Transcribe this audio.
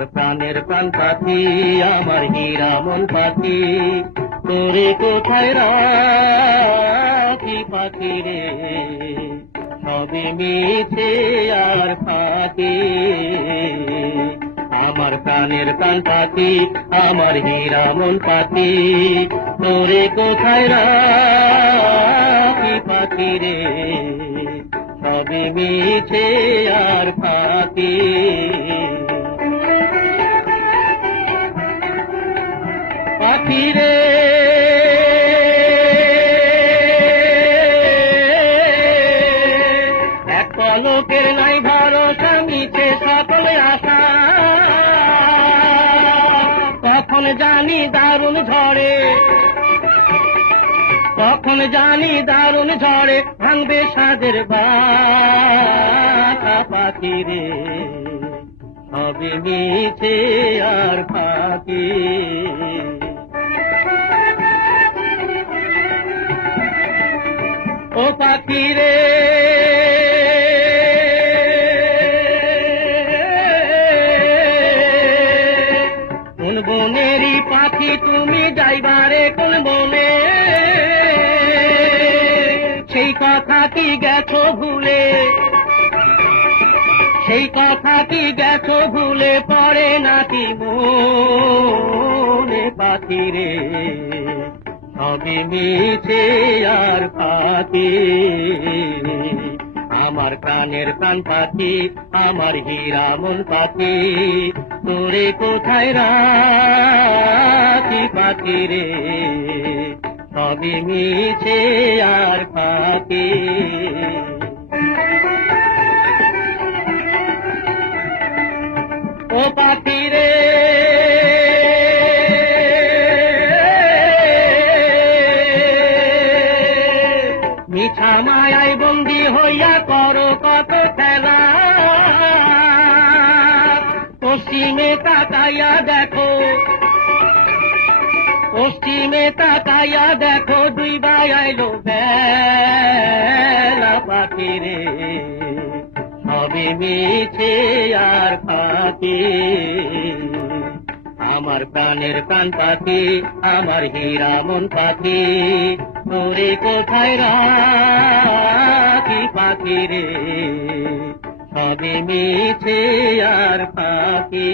আমার প্রাণের প্রাণ পাখি, আমার হীরা মন পাখি, তোরে কোথায় রাখি পাখি রে, সবে মিছে আর ফাঁকি। আমার প্রাণের প্রাণ পাখি, আমার হীরা মন পাখি, তোরে কোথায় রাখি পাখি রে, সবে মিছে আর ফাঁকি। পাখি রে এক পলকের নাই ভরসা, মিছে সকলে আশা, কখন জানি দারুণ ঝড়ে, কখন জানি দারুণ ঝড়ে ভাঙবে সাজের বাসা। পাখি রে সবে মিছে আর ফাঁকি। ও পাখি রে কোন বনেরই পাখি তুমি, যাইবারে কোন বনে, সেই কথা কি গেছো ভুলে, সেই কথা কি গেছো ভুলে, পড়ে নাকি মনে পাখি রে, সবে মিছে আর ফাঁকি। আমার প্রাণের প্রাণ পাখি, আমার হীরা মন পাখি, তোরে কোথায় রাখি পাখি রে, সবে মিছে আর ফাঁকি। ও পাখি রে মিঠা মায়ায় বন্দী হইয়া করো কত খেলা, পশ্চিমে তাকাইয়া দেখো, পশ্চিমে তাকাইয়া দেখো, ডুইবা আইলো বেলা। পাখি রে সবে মিছে আর ফাঁকি। আমার প্রাণের প্রাণ পাখি, আমার হীরা মন পাখি, তোরে কোথায় রাখি পাখি রে, সবে মিছে আর ফাঁকি।